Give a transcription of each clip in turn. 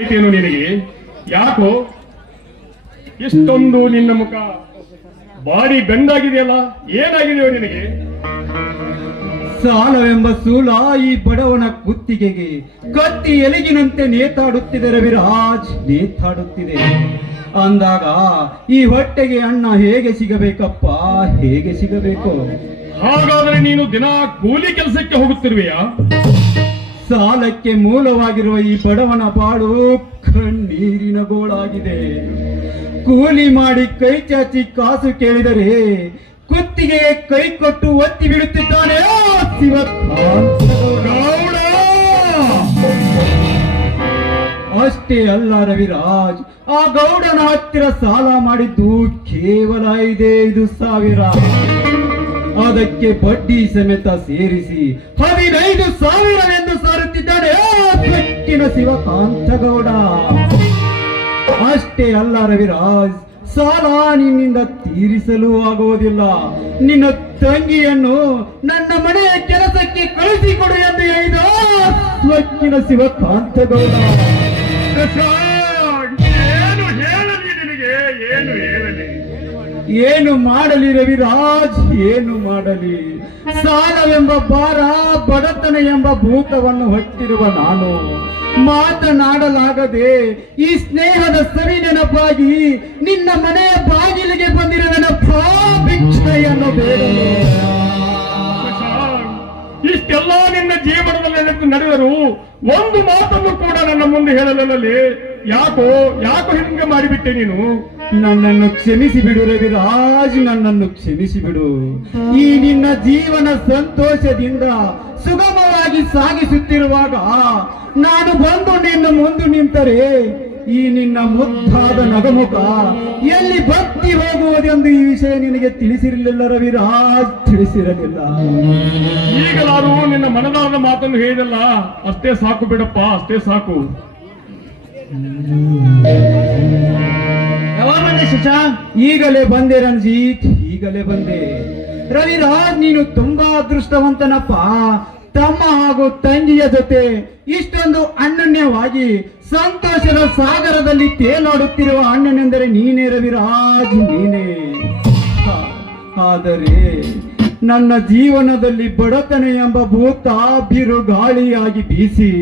ಐತೇನು ನಿನಗೆ? ಯಾಕೋ ಇಷ್ಟೊಂದು ನಿನ್ನ ಮುಖ ಬಾಡಿ ಗಂಡಾಗಿದೆಯಲ್ಲ, ಏನಾಗಿದೆಯೋ ನಿನಗೆ? ಸಾಲವೆಂಬ ಸೂಲ ಈ ಬಡವನ ಕುತ್ತಿಗೆಗೆ ಕತ್ತಿ ಎಲಗಿನಂತೆ ನೇತಾಡುತ್ತಿದೆ ರವಿರಾಜ್, ನೇತಾಡುತ್ತಿದೆ. ಅಂದಾಗ ಈ ಹೊಟ್ಟೆಗೆ ಅನ್ನ ಹೇಗೆ ಸಿಗಬೇಕಪ್ಪ, ಹೇಗೆ ಸಿಗಬೇಕು? ಹಾಗಾದ್ರೆ ನೀನು ದಿನ ಕೂಲಿ ಕೆಲಸಕ್ಕೆ ಹೋಗುತ್ತಿರುವೆಯಾ? ಸಾಲಕ್ಕೆ ಮೂಲವಾಗಿರುವ ಈ ಬಡವನ ಬಾಳು ಕಣ್ಣೀರಿನ ಗೋಳಾಗಿದೆ. ಕೂಲಿ ಮಾಡಿ ಕೈ ಚಾಚಿ ಕಾಸು ಕೇಳಿದರೆ ಕುತ್ತಿಗೆ ಕೈ ಕೊಟ್ಟು ಒತ್ತಿ ಬಿಡುತ್ತಿದ್ದಾನೆ ಗೌಡ. ಅಷ್ಟೇ ಅಲ್ಲ ರವಿರಾಜ್, ಆ ಗೌಡನ ಹತ್ತಿರ ಸಾಲ ಮಾಡಿದ್ದು ಕೇವಲ 5,000. ಅದಕ್ಕೆ ಬಡ್ಡಿ ಸಮೇತ ಸೇರಿಸಿ 15,000 ಸಾರುತ್ತಿದ್ದಾನೆ ಬೆಕ್ಕಿನ ಶಿವಕಾಂತ ಗೌಡ. ಅಷ್ಟೇ ಅಲ್ಲ ರವಿರಾಜ್, ಸಾಲ ನಿನ್ನಿಂದ ತೀರಿಸಲು ಆಗುವುದಿಲ್ಲ. ನಿನ್ನ ತಂಗಿಯನ್ನು ನನ್ನ ಮನೆಯ ಕೆಲಸಕ್ಕೆ ಕಳಿಸಿಕೊಡು ಎಂದು ಹೇಳಿದ ಬೆಕ್ಕಿನ ಶಿವಕಾಂತ ಗೌಡ. ಏನು ಹೇಳಲಿ ನಿನಗೆ? ಏನು ಹೇಳಲಿ? ಏನು ಮಾಡಲಿ ರವಿರಾಜ್, ಏನು ಮಾಡಲಿ? ಸಾಲವೆಂಬ ಭಾರ, ಬಡತನ ಎಂಬ ಭೂತವನ್ನು ಹೊತ್ತಿರುವ ನಾನು ಮಾತನಾಡಲಾಗದೆ ಈ ಸ್ನೇಹದ ಸವಿ ನೆನಪಾಗಿ ನಿನ್ನ ಮನೆಯ ಬಾಗಿಲಿಗೆ ಬಂದಿರುವೆನಪ್ಪ, ಭಿಕ್ಷೆಯನ್ನು ಬೇಡಲು. ಇಷ್ಟೆಲ್ಲ ನಿನ್ನ ಜೀವನದಲ್ಲಿ ನಡೆದರು ಒಂದು ಮಾತನ್ನು ಕೂಡ ನನ್ನ ಮುಂದೆ ಹೇಳಲಲ್ಲಿ. ಯಾಕೋ ಹಿಂಗೆ ಮಾಡಿಬಿಟ್ಟೆ ನೀನು? ನನ್ನನ್ನು ಕ್ಷಮಿಸಿ ಬಿಡು ರವಿರಾಜ್, ನನ್ನನ್ನು ಕ್ಷಮಿಸಿ ಬಿಡು. ಈ ನಿನ್ನ ಜೀವನ ಸಂತೋಷದಿಂದ ಸುಗಮವಾಗಿ ಸಾಗಿಸುತ್ತಿರುವಾಗ ನಾನು ಬಂದು ನಿನ್ನ ಮುಂದೆ ನಿಂತರೆ ಈ ನಿನ್ನ ಮುದ್ದಾದ ನಗಮುಖ ಎಲ್ಲಿ ಬತ್ತಿ ಹೋಗುವುದೆಂದು ಈ ವಿಷಯ ನಿನಗೆ ತಿಳಿಸಿರಲಿಲ್ಲ ರವಿರಾಜ್, ತಿಳಿಸಿರಲಿಲ್ಲ. ಈಗಲಾರು ನಿನ್ನ ಮನದಾದ ಮಾತನ್ನು ಹೇಳಿದಲ್ಲ, ಅಷ್ಟೇ ಸಾಕು ಬಿಡಪ್ಪ, ಅಷ್ಟೇ ಸಾಕು. ಯಾವಾಗ ಬಂದೆ ಶಶಾಂಕ್? ಈಗಲೇ ಬಂದೆ ರಂಜಿತ್, ಈಗಲೇ ಬಂದೆ. ರವಿರಾಜ್, ನೀನು ತುಂಬಾ ಅದೃಷ್ಟವಂತನಪ್ಪ. ತಮ್ಮ ಹಾಗೂ ತಂಗಿಯ ಜೊತೆ ಇಷ್ಟೊಂದು ಅನನ್ಯವಾಗಿ ಸಂತೋಷದ ಸಾಗರದಲ್ಲಿ ತೇಲಾಡುತ್ತಿರುವ ಅಣ್ಣನೆಂದರೆ ನೀನೇ ರವಿರಾಜ್, ನೀನೇ. ಆದರೆ ನನ್ನ ಜೀವನದಲ್ಲಿ ಬಡತನ ಎಂಬ ಭೂತ ಬಿರುಗಾಳಿಯಾಗಿ ಬೀಸಿ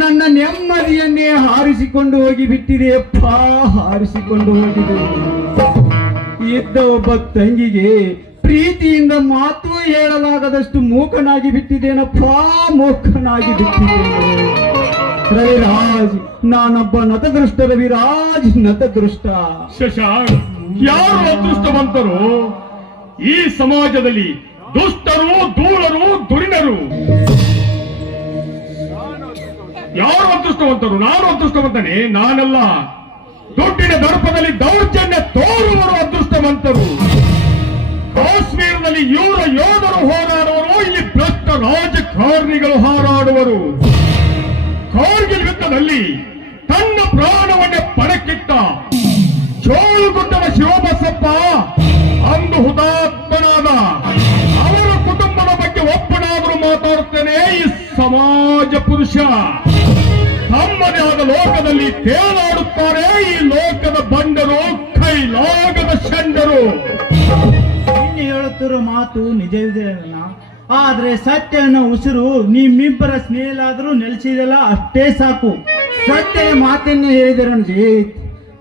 ನನ್ನ ನೆಮ್ಮದಿಯನ್ನೇ ಹಾರಿಸಿಕೊಂಡು ಹೋಗಿ ಬಿಟ್ಟಿದೆಯಪ್ಪ, ಹಾರಿಸಿಕೊಂಡು ಹೋಗಿದೆ. ಇದ್ದ ಒಬ್ಬ ತಂಗಿಗೆ ಪ್ರೀತಿಯಿಂದ ಮಾತು ಹೇಳಲಾಗದಷ್ಟು ಮೂಕನಾಗಿ ಬಿಟ್ಟಿದ್ದೇನಪ್ಪ, ಮೂಕನಾಗಿ ಬಿಟ್ಟಿದ್ದೇನೆ ರವಿರಾಜ್. ನಾನೊಬ್ಬ ನತದೃಷ್ಟ ರವಿರಾಜ್, ನತದೃಷ್ಟ. ಶಶಾಂಕ್, ಯಾರು ಅದೃಷ್ಟವಂತರು ಈ ಸಮಾಜದಲ್ಲಿ? ದುಷ್ಟರು, ದೂರರು, ದುರಿನರು. ಯಾರು ಅದೃಷ್ಟವಂತರು? ನಾನು ಅದೃಷ್ಟವಂತನೇ? ನಾನಲ್ಲ. ದುಡ್ಡಿನ ದರ್ಪದಲ್ಲಿ ದೌರ್ಜನ್ಯ ತೋರುವರು ಅದೃಷ್ಟವಂತರು. ಕಾಶ್ಮೀರದಲ್ಲಿ ಯೂರ ಯೋಧರು ಹೋರಾಡುವರು, ಇಲ್ಲಿ ಭ್ರಷ್ಟ ರಾಜಕಾರಣಿಗಳು ಹಾರಾಡುವರು. ಕಾರ್ಗಿಲ್ ಯುದ್ಧದಲ್ಲಿ ತನ್ನ ಪ್ರಾಣವನ್ನೇ ಪಣಕ್ಕಿಟ್ಟ ಚೋಳುಗುಡ್ಡದ ಶಿವಬಸಪ್ಪ ಅಂದು ಹುತಾತ್ಮನಾದ. ಅವರ ಕುಟುಂಬದ ಬಗ್ಗೆ ಒಬ್ಬನಾದರೂ ಮಾತಾಡುತ್ತೇನೆ ಈ ಸಮಾಜ ಪುರುಷ. ತಮ್ಮದೇ ಆದ ಲೋಕದಲ್ಲಿ ತೇಲಾಡುತ್ತಾರೆ ಈ ಲೋಕದ ಬಂಡರು, ಕೈಲಾಗದ ಷಂಡರು. ಹೇಳುತ್ತಿರೋ ಮಾತು ನಿಜವಿದೆ ಅಲ್ಲ, ಆದ್ರೆ ಸತ್ಯ ಅನ್ನೋ ಉಸಿರು ನಿಮ್ಮಿಬ್ಬರ ಸ್ನೇಹಲಾದ್ರೂ ನೆಲೆಸಿದಲ್ಲ, ಅಷ್ಟೇ ಸಾಕು. ಸತ್ಯದ ಮಾತನ್ನೇ ಹೇಳಿದೆ ರಂಜಿತ್.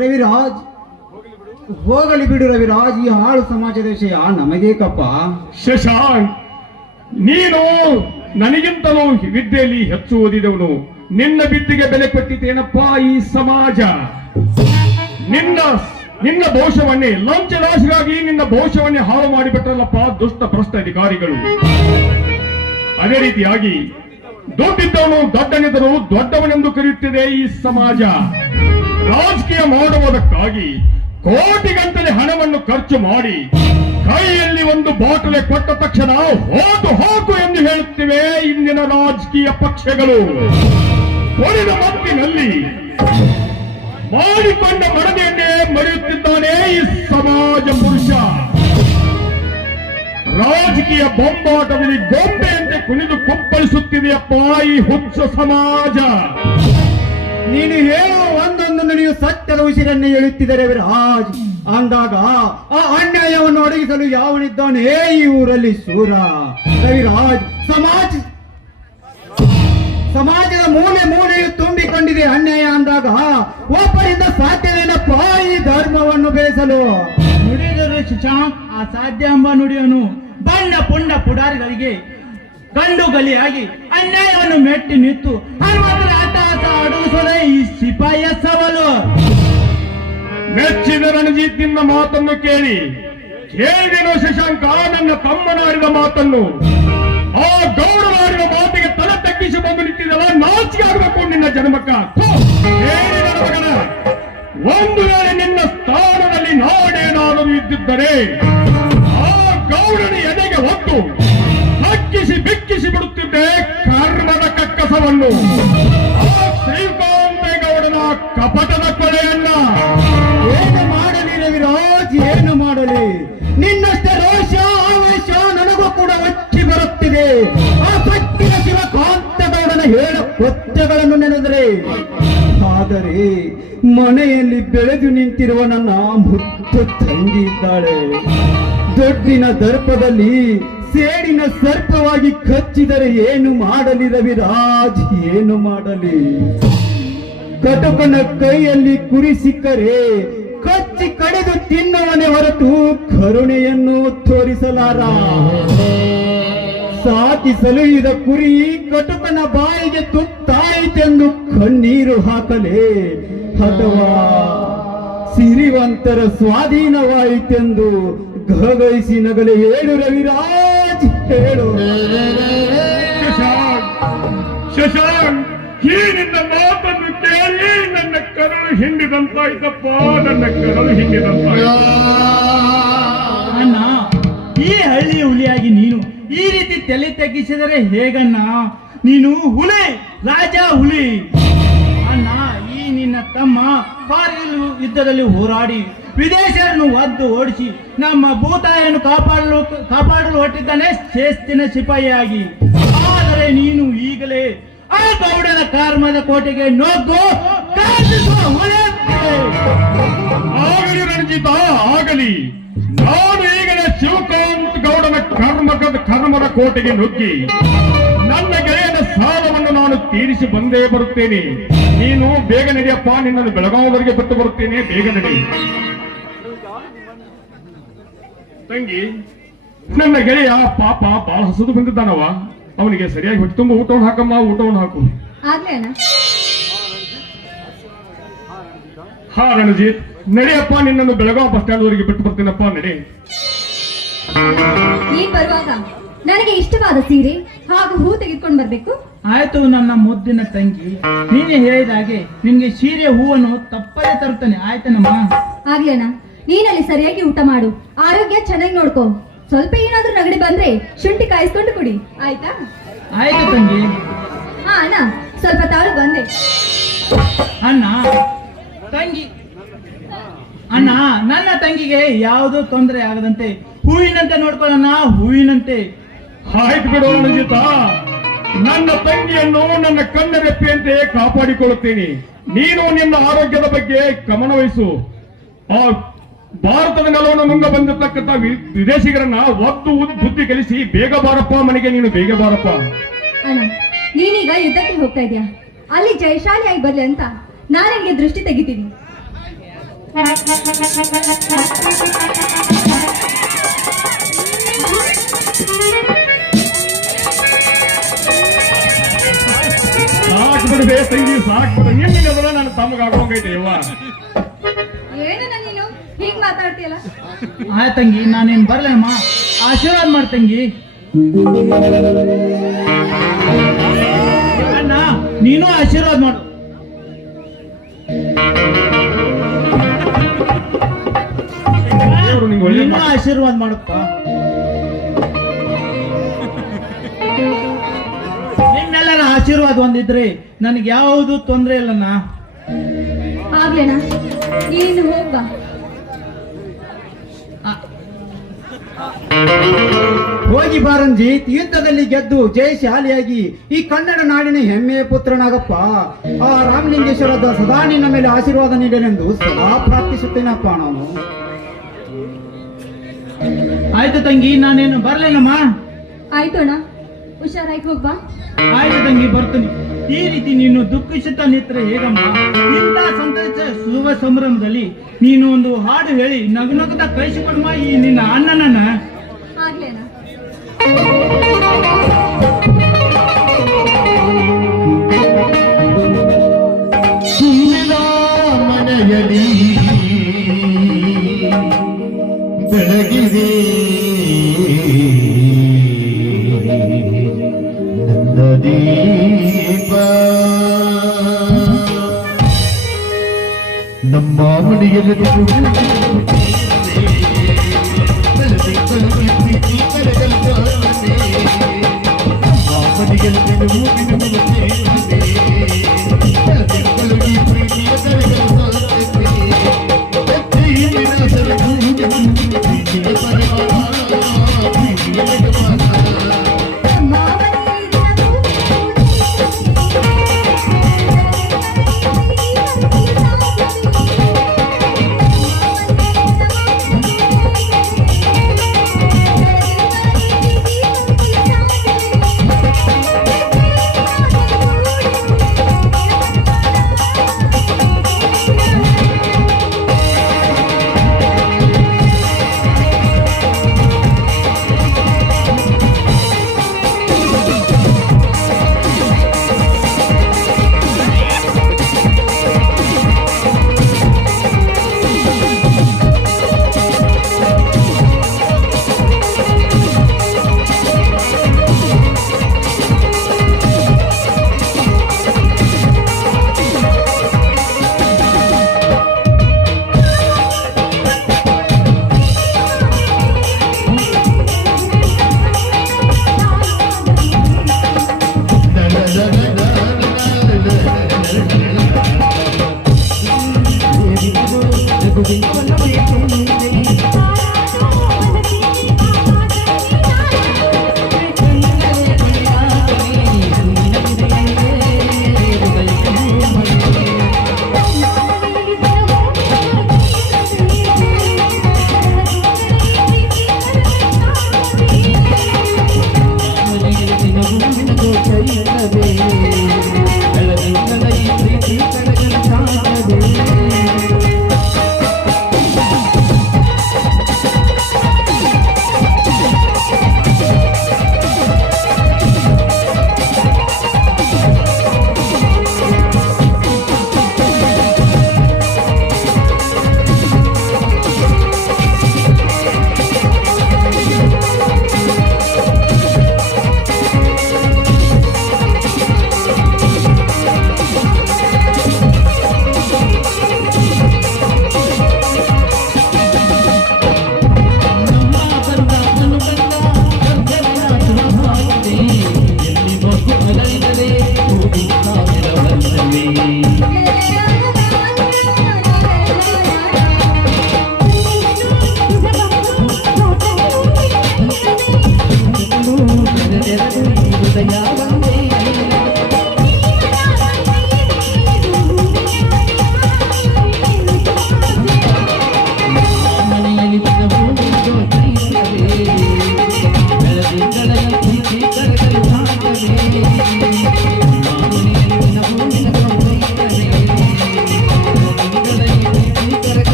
ರವಿರಾಜ್, ಹೋಗಲಿ ಬಿಡು ರವಿರಾಜ್, ಈ ಹಾಳು ಸಮಾಜದ ವಿಷಯ ನಮಗೇಕಪ್ಪ. ಶಶಾಂಕ್, ನೀನು ನನಗಿಂತಲೂ ವಿದ್ಯೆಯಲ್ಲಿ ಹೆಚ್ಚು ಓದಿದವನು. ನಿನ್ನ ವಿದ್ಯೆಗೆ ಬೆಲೆ ಕೊಟ್ಟಿದ್ದೇನಪ್ಪ ಈ ಸಮಾಜ. ನಿನ್ನ ಭವಿಷ್ಯವನ್ನೇ ಲಂಚದಾಶಿಗಾಗಿ ನಿನ್ನ ಭವಿಷ್ಯವನ್ನೇ ಹಾಳು ಮಾಡಿಬಿಟ್ಟರಲ್ಲಪ್ಪ ದುಷ್ಟ ಭ್ರಷ್ಟ ಅಧಿಕಾರಿಗಳು. ಅದೇ ರೀತಿಯಾಗಿ ದುಡ್ಡಿದ್ದವನು ದೊಡ್ಡನಿದ್ದರೂ ದೊಡ್ಡವನೆಂದು ಕರೆಯುತ್ತಿದೆ ಈ ಸಮಾಜ. ರಾಜಕೀಯ ಮಾಡುವುದಕ್ಕಾಗಿ ಕೋಟಿಗಂತಲೇ ಹಣವನ್ನು ಖರ್ಚು ಮಾಡಿ ಕೈಯಲ್ಲಿ ಒಂದು ಬಾಟಲೆ ಕೊಟ್ಟ ತಕ್ಷಣ ಹೋಗು ಎಂದು ಹೇಳುತ್ತಿವೆ ಇಂದಿನ ರಾಜಕೀಯ ಪಕ್ಷಗಳು. ಒಡೆದ ಮತ್ತಿನಲ್ಲಿ ಮಾಡಿಕೊಂಡ ಮಡದಿಯನ್ನೇ ಮರೆಯುತ್ತಿದ್ದಾನೆ ಈ ಸಮಾಜ ಪುರುಷ. ರಾಜಕೀಯ ಬೊಂಬಾಟದಲ್ಲಿ ಗೊಂಬೆಯಂತೆ ಕುಣಿದು ಕುಪ್ಪಳಿಸುತ್ತಿದೆಯಪ್ಪ ಈ ಹುಚ್ಚ ಸಮಾಜ. ನೀನು ಹೇಳುವ ಒಂದೊಂದು ನುಡಿಯು ಸತ್ಯದ ಉಸಿರನ್ನೇ ಹೇಳುತ್ತಿದ್ದಾರೆ ವಿರಾಜ್. ಅಂದಾಗ ಆ ಅನ್ಯಾಯವನ್ನು ಒಡಗಿಸಲು ಯಾವನಿದ್ದಾನೆ ಈ ಊರಲ್ಲಿ ಶೂರ? ರವಿರಾಜ್, ಸಮಾಜದ ಮೂಲೆ ಮೂಲೆಯು ತುಂಬಿಕೊಂಡಿದೆ ಅನ್ಯಾಯ ಅಂದಾಗ ಒಬ್ಬರಿಂದ ಸಾಧ್ಯವೇನಪ್ಪ ಈ ಧರ್ಮವನ್ನು ಬೆಳೆಸಲು? ನುಡಿದರೆ ಶಶಾಂಕ್, ಆ ಸಾಧ್ಯ ಎಂಬ ನುಡಿಯನ್ನು ಬಣ್ಣ ಪುಂಡ ಪುಡಾರಿಗಳಿಗೆ ಗಂಡು ಗಲಿಯಾಗಿ ಅನ್ಯಾಯವನ್ನು ಮೆಟ್ಟಿ ನಿಂತು ಹನುಮಂತರ ಅಟ್ಟಹಾಸ ಅಡಗಿಸೋದೇ ಈ ಸಿಪಾಯಿಯ ಸವಾಲು. ಮೆಚ್ಚಿದ ರಣಜಿತ್ ನಿನ್ನ ಮಾತನ್ನು ಕೇಳಿದೆನೋ ಶಶಾಂಕ, ನನ್ನ ತಮ್ಮನಾಡಿದ ಮಾತನ್ನು. ಆ ಗೌಡನಾಡಿದ ಮಾತಿಗೆ ತಲೆ ತಗ್ಗಿಸಿ ಬಂದು ನಿಂತಿದ್ದಲ್ಲ, ನಾಚಿಕೆ ಆಗಬೇಕು ನಿನ್ನ ಜನ್ಮಕ್ಕ. ಹೇಳಿದ ಮಗನ, ಒಂದು ವೇಳೆ ನಿನ್ನ ಸ್ಥಾನದಲ್ಲಿ ನಾಡೇನಾದರೂ ಇದ್ದಿದ್ದರೆ ಆ ಗೌಡನ ಎದೆಗೆ ಹೊತ್ತು ಹಕ್ಕಿಸಿ ಬಿಕ್ಕಿಸಿ ಬಿಡುತ್ತಿದ್ದೆ ಕರ್ಣದ ಕಕ್ಕಸವನ್ನು, ಆ ಶ್ರೀಕಾಂತೇಗೌಡನ ಕಪಟದ ಕೊಳೆಯನ್ನ. ಏನು ಮಾಡಲಿ ರವಿರಾಜ್, ಏನು ಮಾಡಲಿ? ನಿನ್ನಷ್ಟೇ ರೋಷ ಆವೇಶ ನನಗೂ ಕೂಡ ಒಚ್ಚಿ ಬರುತ್ತಿದೆ. ಆ ಸಕ್ಕಿನ ಶಿವಕಾಂತಗೌಡನ ಹೇಳ ಕೊಚ್ಚಗಳನ್ನು ನೆನೆದರೆ. ಆದರೆ ಮನೆಯಲ್ಲಿ ಬೆಳೆದು ನಿಂತಿರುವ ನನ್ನ ಮುದ್ದು ತಂಗಿ ಇದ್ದಾಳೆ. ದೊಡ್ಡಿನ ದರ್ಪದಲ್ಲಿ ಸೇಡಿನ ಸರ್ಪವಾಗಿ ಕಚ್ಚಿದರೆ ಏನು ಮಾಡಲಿ ರವಿರಾಜ್, ಏನು ಮಾಡಲಿ? ಕಟಕನ ಕೈಯಲ್ಲಿ ಕುರಿ ಸಿಕ್ಕರೆ ಕಚ್ಚಿ ಕಡಿದು ತಿನ್ನುವನೇ ಹೊರತು ಕರುಣೆಯನ್ನು ತೋರಿಸಲಾರ. ಸಾಕಿ ಸಲುಹಿದ ಕುರಿ ಕಟಕನ ಬಾಯಿಗೆ ತುತ್ತಾಯಿತೆಂದು ಕಣ್ಣೀರು ಹಾಕಲೇ, ಅಥವಾ ಸಿರಿವಂತರ ಸ್ವಾಧೀನವಾಯಿತೆಂದು ಗಗೈಸಿ ನಗಲೆ? ಹೇಳು ರವಿರಾಜ್, ಹೇಳು. ಶಶಾಂಕ್, ಈ ನಿನ್ನ ಮಾತನ್ನು ಕೇಳಿ ನನ್ನ ಕರಳು ಹಿಂಡಿದಂತಾಯ್ತಪ್ಪ, ನನ್ನ ಕರಳು ಹಿಂಡಿದಂತಾಯ್ತು. ಅಣ್ಣ, ಈ ಹಳ್ಳಿ ಹುಲಿಯಾಗಿ ನೀನು ಈ ರೀತಿ ತಲೆ ತಗ್ಗಿಸಿದರೆ ಹೇಗಣ್ಣ? ನೀನು ಹುಲಿ, ರಾಜ ಹುಲಿ. ಅಣ್ಣ, ಈ ನಿನ್ನ ತಮ್ಮ ಕಾರ್ಗಿಲ್ ಯುದ್ಧದಲ್ಲಿ ಹೋರಾಡಿ ವಿದೇಶಿಯರನ್ನು ಒದ್ದು ಓಡಿಸಿ ನಮ್ಮ ಭೂತಾಯಿಯನ್ನು ಕಾಪಾಡಲು ಹೊಟ್ಟಿದ್ದಾನೆ ಶಿಸ್ತಿನ ಸಿಪಾಯಿಯಾಗಿ. ಆದರೆ ನೀನು ಈಗಲೇ ಆ ಗೌಡನ ಕಾರ್ಮದ ಕೋಟೆಗೆ ನುಗ್ಗು ಆಗಲಿ ರಣಜಿತ, ಆಗಲಿ. ನಾನು ಈಗಲೇ ಶಿವಕಾಂತ್ ಗೌಡನ ಕರ್ಮದ ಕೋಟೆಗೆ ನುಗ್ಗಿ ನನ್ನ ಗೆಳೆಯನ ಸಾಲವನ್ನು ನಾನು ತೀರಿಸಿ ಬಂದೇ ಬರುತ್ತೇನೆ. ನೀನು ಬೇಗ ನಡೆಯಪ್ಪ, ನಿನ್ನನ್ನು ಬೆಳಗಾವವರೆಗೆ ಬಿಟ್ಟು ಬರುತ್ತೇನೆ, ಬೇಗ ನಡಿ. ತಂಗಿ, ನನ್ನ ಗೆಳೆಯ ಪಾಪ ಬಹಳ ಹಸುದು ಬಂದಿದ್ದಾನವ. ಅವನಿಗೆ ಸರಿಯಾಗಿ ಹೊಟ್ಟೆ ತುಂಬ ಊಟವನ್ನು ಹಾಕಮ್ಮ, ಊಟವನ್ನು ಹಾಕು. ಹಾ ರಣಜಿತ್, ನಡಿಯಪ್ಪ, ನಿನ್ನನ್ನು ಬೆಳಗಾವಿ ಬಸ್ ಸ್ಟ್ಯಾಂಡ್ ವರೆಗೆ ಬಿಟ್ಟು ಬರ್ತೀನಪ್ಪ, ನಡಿ. ನೀನ್ ಬರುವಾಗ ನನಗೆ ಇಷ್ಟವಾದ ಸೀರೆ ಹಾಗೂ ಹೂ ತೆಗೆದುಕೊಂಡು ಬರ್ಬೇಕು. ಆಯ್ತು ನನ್ನ ಮುದ್ದಿನ ತಂಗಿ, ನೀನೇ ಹೇಳಿದ ಹಾಗೆ ನಿನ್ಗೆ ಸೀರೆ ಹೂವನ್ನು ತಪ್ಪದೇ ತರುತ್ತಾನೆ. ಆಯ್ತನಮ್ಮ? ಆಗ್ಲೇನ. ನೀನಲ್ಲಿ ಸರಿಯಾಗಿ ಊಟ ಮಾಡು, ಆರೋಗ್ಯ ಚೆನ್ನಾಗಿ ನೋಡ್ಕೋ. ಸ್ವಲ್ಪ ಏನಾದ್ರೂ ನಗಡಿ ಬಂದ್ರೆ ಶುಂಠಿ ಕಾಯಿಸ್ಕೊಂಡು ಕುಡಿ, ಆಯ್ತಾ? ಆಯ್ತು ತಂಗಿ. ಹಾ ಅಣ್ಣ, ಸ್ವಲ್ಪ ತಾಳು ಬಂದೆ. ಅಣ್ಣ, ತಂಗಿ, ಅಣ್ಣ, ನನ್ನ ತಂಗಿಗೆ ಯಾವುದೋ ತೊಂದರೆ ಆಗದಂತೆ ಹೂವಿನಂತೆ ನೋಡ್ಕೊಳ್ಳೋಣ, ಹೂವಿನಂತೆ. ಆಯ್ತು ಬಿಡು ರಣಜಿತ, ನನ್ನ ತಂಗಿಯನ್ನು ನನ್ನ ಕಣ್ಣ ರೆಪ್ಪೆಯಂತೆ ಕಾಪಾಡಿಕೊಳ್ಳುತ್ತೇನೆ. ನೀನು ನಿನ್ನ ಆರೋಗ್ಯದ ಬಗ್ಗೆ ಗಮನ ವಹಿಸು. ಆ ಭಾರತದ ನೆಲವನ್ನು ನುಂಗ ಬಂದಿರತಕ್ಕಂಥ ವಿದೇಶಿಗರನ್ನ ಒದ್ದು ಬುದ್ಧಿ ಕಲಿಸಿ ಬೇಗ ಬಾರಪ್ಪ ಮನೆಗೆ, ನೀನು ಬೇಗ ಬಾರಪ್ಪ. ಅಣ್ಣ, ನೀನೀಗ ಯುದ್ಧಕ್ಕೆ ಹೋಗ್ತಾ ಇದೀಯಾ, ಅಲ್ಲಿ ಜಯಶಾಲಿಯಾಗಿ ಬರ್ಲಿ ಅಂತ ನಾನು ನಿನ್ಗೆ ದೃಷ್ಟಿ ತೆಗಿತೀನಿ. ಸಾಕು ಬಿಡುವೆ ತಂಗಿ, ಸಾಕು ಬಿಡು. ನಿನ್ನೆಲ್ಲ ನಾನು ತಮ್ಮಗಾಗೋಗೈತೆ ಯವ್ವ. ಏನು ನೀನು ಹೀಗ್ ಮಾತಾಡ್ತೀಯಲ್ಲ? ಆಯ್ತು ತಂಗಿ, ನಾನೇನ್ ಬರ್ಲಮ್ಮ, ಆಶೀರ್ವಾದ ಮಾಡ್ತಂಗಿ. ಅಣ್ಣ, ನೀನು ಆಶೀರ್ವಾದ ಮಾಡು. ನೀನು ಆಶೀರ್ವಾದ ಮಾಡುತ್ತ. ನಿಮ್ಮೆಲ್ಲರ ಆಶೀರ್ವಾದ ಹೊಂದಿದ್ರೆ ನನಗೆ ಯಾವುದು ತೊಂದರೆ ಇಲ್ಲಣ್ಣ. ಆಗ್ಲೇನ, ನೀನು ಹೋಗ್ಬಾ. ಹೋಗಿ ಬಾರಂಜಿತ್, ಯುದ್ಧದಲ್ಲಿ ಗೆದ್ದು ಜಯಶಾಲಿಯಾಗಿ ಈ ಕನ್ನಡ ನಾಡಿನ ಹೆಮ್ಮೆಯ ಪುತ್ರನಾಗಪ್ಪ. ಆ ರಾಮಲಿಂಗೇಶ್ವರದ ಸದಾ ನಿನ್ನ ಮೇಲೆ ಆಶೀರ್ವಾದ ನೀಡಲೆಂದು ಸದಾ ಪ್ರಾರ್ಥಿಸುತ್ತೇನಪ್ಪ ನಾನು. ಆಯ್ತು ತಂಗಿ, ನಾನೇನು ಬರ್ಲೇನಮ್ಮ. ಆಯ್ತು ಅಣ್ಣ, ಹುಷಾರಾಗಿ ಹೋಗ್ಬಾ. ಆಯ್ತು ತಂಗಿ, ಬರ್ತೀನಿ. ಈ ರೀತಿ ನೀನು ದುಃಖಿಸುತ್ತಾ ನಿಂತ್ರೆ ಹೇಗಮ್ಮ? ಇಂಥ ಸಂತೋಷ ಶುಭ ಸಂಭ್ರಮದಲ್ಲಿ ನೀನು ಒಂದು ಹಾಡು ಹೇಳಿ ನಗುನಗುತ್ತಾ ಕಳಿಸಿಕೊಡಮ್ಮ ಈ ನಿನ್ನ ಅಣ್ಣನನ್ನ. ಆಗ್ಲೇನಾ? ಮನೆಯಲಿ ಬೆಳಗಿದೆ ನನ್ನ ದೀಪ, ನಮ್ಮ ಮನೆಯಲ್ಲಿ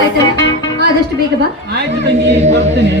ಆಯ್ತಣ್ಣ, ಆದಷ್ಟು ಬೇಗ ಬಾ. ಆಯ್ತು ತಂಗಿ, ಬರ್ತೇನೆ.